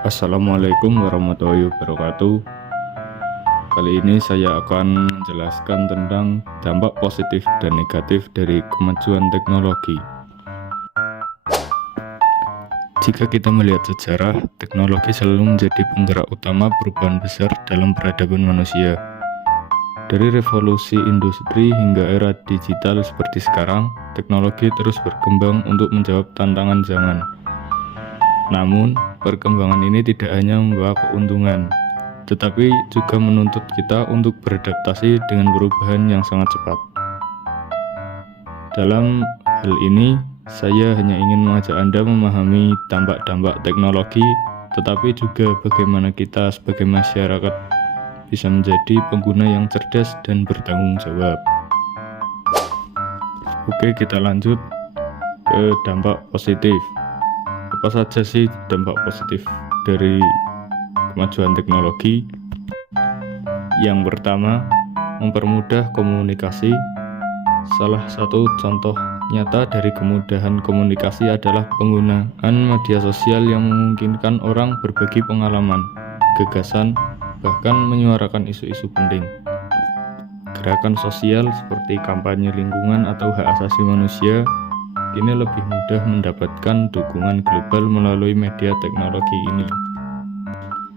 Assalamualaikum warahmatullahi wabarakatuh. Kali ini saya akan menjelaskan tentang dampak positif dan negatif dari kemajuan teknologi. Jika kita melihat sejarah, teknologi selalu menjadi penggerak utama perubahan besar dalam peradaban manusia. Dari revolusi industri hingga era digital seperti sekarang, teknologi terus berkembang untuk menjawab tantangan zaman. Namun, perkembangan ini tidak hanya membawa keuntungan, tetapi juga menuntut kita untuk beradaptasi dengan perubahan yang sangat cepat. Dalam hal ini, saya hanya ingin mengajak Anda memahami dampak-dampak teknologi, tetapi juga bagaimana kita sebagai masyarakat bisa menjadi pengguna yang cerdas dan bertanggung jawab. Oke, kita lanjut ke dampak positif. Apa saja sih dampak positif dari kemajuan teknologi? Yang pertama, mempermudah komunikasi. Salah satu contoh nyata dari kemudahan komunikasi adalah penggunaan media sosial yang memungkinkan orang berbagi pengalaman, gagasan, bahkan menyuarakan isu-isu penting. Gerakan sosial seperti kampanye lingkungan atau hak asasi manusia kini lebih mudah mendapatkan dukungan global melalui media teknologi ini.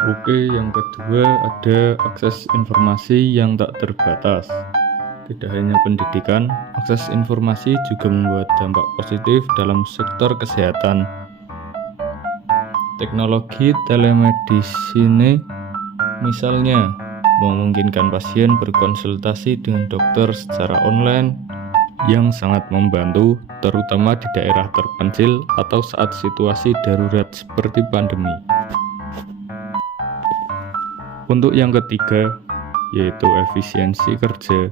Oke, yang kedua ada akses informasi yang tak terbatas. Tidak hanya pendidikan, akses informasi juga membuat dampak positif dalam sektor kesehatan. Teknologi telemedicine misalnya memungkinkan pasien berkonsultasi dengan dokter secara online yang sangat membantu, terutama di daerah terpencil atau saat situasi darurat seperti pandemi. Untuk yang ketiga, yaitu efisiensi kerja.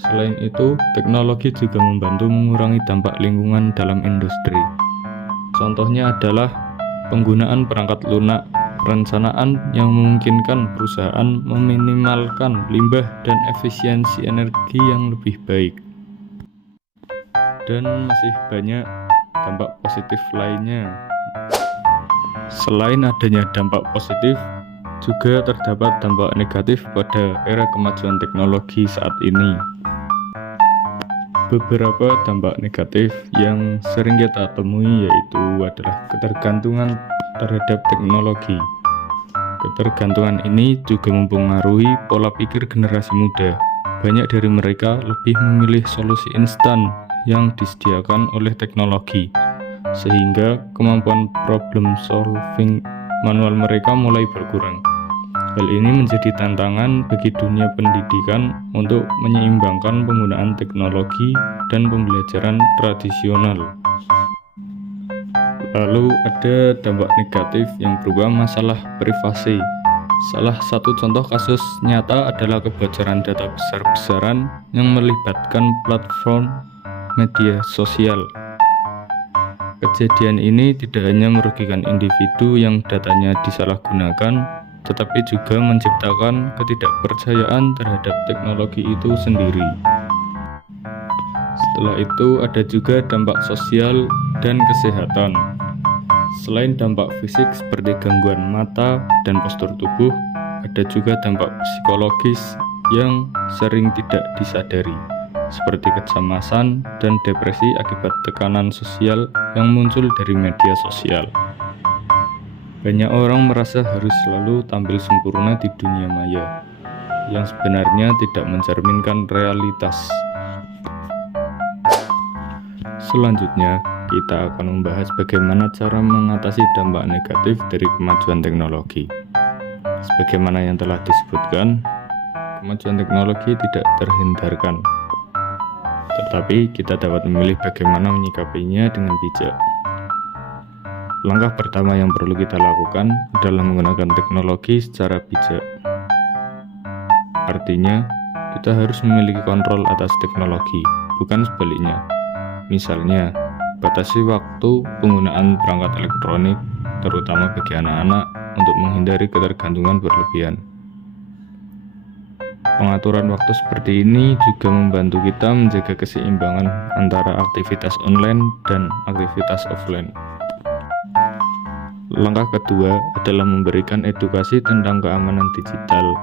Selain itu, teknologi juga membantu mengurangi dampak lingkungan dalam industri. Contohnya adalah penggunaan perangkat lunak, perencanaan yang memungkinkan perusahaan meminimalkan limbah dan efisiensi energi yang lebih baik. Dan masih banyak dampak positif lainnya. Selain adanya dampak positif, juga terdapat dampak negatif pada era kemajuan teknologi saat ini. Beberapa dampak negatif yang sering kita temui yaitu adalah ketergantungan terhadap teknologi. Ketergantungan ini juga mempengaruhi pola pikir generasi muda. Banyak dari mereka lebih memilih solusi instan yang disediakan oleh teknologi, sehingga kemampuan problem solving manual mereka mulai berkurang. Hal ini menjadi tantangan bagi dunia pendidikan untuk menyeimbangkan penggunaan teknologi dan pembelajaran tradisional. Lalu ada dampak negatif yang berupa masalah privasi. Salah satu contoh kasus nyata adalah kebocoran data besar-besaran yang melibatkan platform media sosial. Kejadian ini tidak hanya merugikan individu yang datanya disalahgunakan, tetapi juga menciptakan ketidakpercayaan terhadap teknologi itu sendiri. Setelah itu ada juga dampak sosial dan kesehatan. Selain dampak fisik seperti gangguan mata dan postur tubuh, ada juga dampak psikologis yang sering tidak disadari, seperti kecemasan dan depresi akibat tekanan sosial yang muncul dari media sosial. Banyak orang merasa harus selalu tampil sempurna di dunia maya, yang sebenarnya tidak mencerminkan realitas. Selanjutnya, kita akan membahas bagaimana cara mengatasi dampak negatif dari kemajuan teknologi. Sebagaimana yang telah disebutkan, kemajuan teknologi tidak terhindarkan, tetapi kita dapat memilih bagaimana menyikapinya dengan bijak. Langkah pertama yang perlu kita lakukan adalah menggunakan teknologi secara bijak. Artinya, kita harus memiliki kontrol atas teknologi, bukan sebaliknya. Misalnya, batasi waktu penggunaan perangkat elektronik, terutama bagi anak-anak, untuk menghindari ketergantungan berlebihan. Pengaturan waktu seperti ini juga membantu kita menjaga keseimbangan antara aktivitas online dan aktivitas offline. Langkah kedua adalah memberikan edukasi tentang keamanan digital.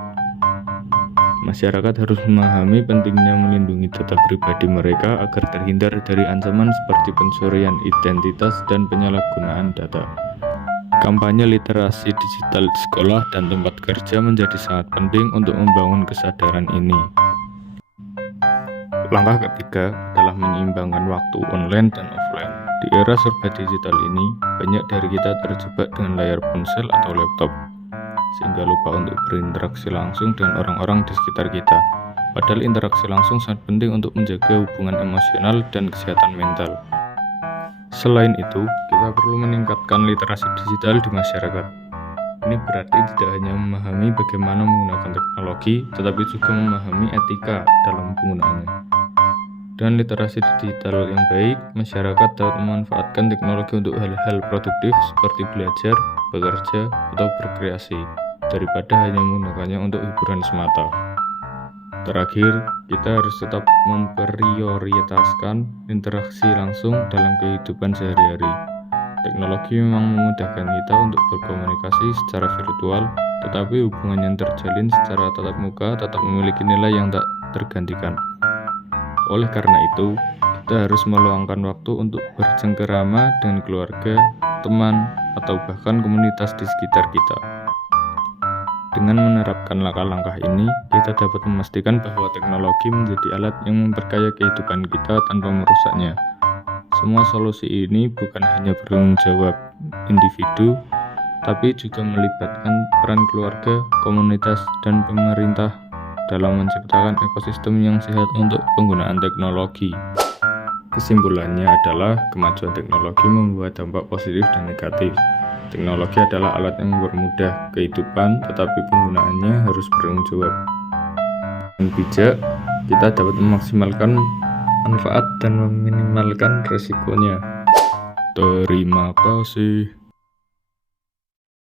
Masyarakat harus memahami pentingnya melindungi data pribadi mereka agar terhindar dari ancaman seperti pencurian identitas dan penyalahgunaan data. Kampanye literasi digital di sekolah dan tempat kerja menjadi sangat penting untuk membangun kesadaran ini. Langkah ketiga adalah menyeimbangkan waktu online dan offline. Di era serba digital ini, banyak dari kita terjebak dengan layar ponsel atau laptop, sehingga lupa untuk berinteraksi langsung dengan orang-orang di sekitar kita. Padahal interaksi langsung sangat penting untuk menjaga hubungan emosional dan kesehatan mental. Selain itu, kita perlu meningkatkan literasi digital di masyarakat. Ini berarti tidak hanya memahami bagaimana menggunakan teknologi, tetapi juga memahami etika dalam penggunaannya. Dengan literasi digital yang baik, masyarakat dapat memanfaatkan teknologi untuk hal-hal produktif seperti belajar, bekerja, atau berkreasi, daripada hanya menggunakannya untuk hiburan semata. Terakhir, kita harus tetap memprioritaskan interaksi langsung dalam kehidupan sehari-hari. Teknologi memang memudahkan kita untuk berkomunikasi secara virtual, tetapi hubungan yang terjalin secara tatap muka tetap memiliki nilai yang tak tergantikan. Oleh karena itu, kita harus meluangkan waktu untuk bercengkerama dengan keluarga, teman, atau bahkan komunitas di sekitar kita. Dengan menerapkan langkah-langkah ini, kita dapat memastikan bahwa teknologi menjadi alat yang memperkaya kehidupan kita tanpa merusaknya. Semua solusi ini bukan hanya bertanggung jawab individu, tapi juga melibatkan peran keluarga, komunitas, dan pemerintah dalam menciptakan ekosistem yang sehat untuk penggunaan teknologi. Kesimpulannya adalah kemajuan teknologi membawa dampak positif dan negatif. Teknologi adalah alat yang mempermudah kehidupan, tetapi penggunaannya harus bertanggung jawab. Dengan bijak, kita dapat memaksimalkan manfaat dan meminimalkan resikonya. Terima kasih.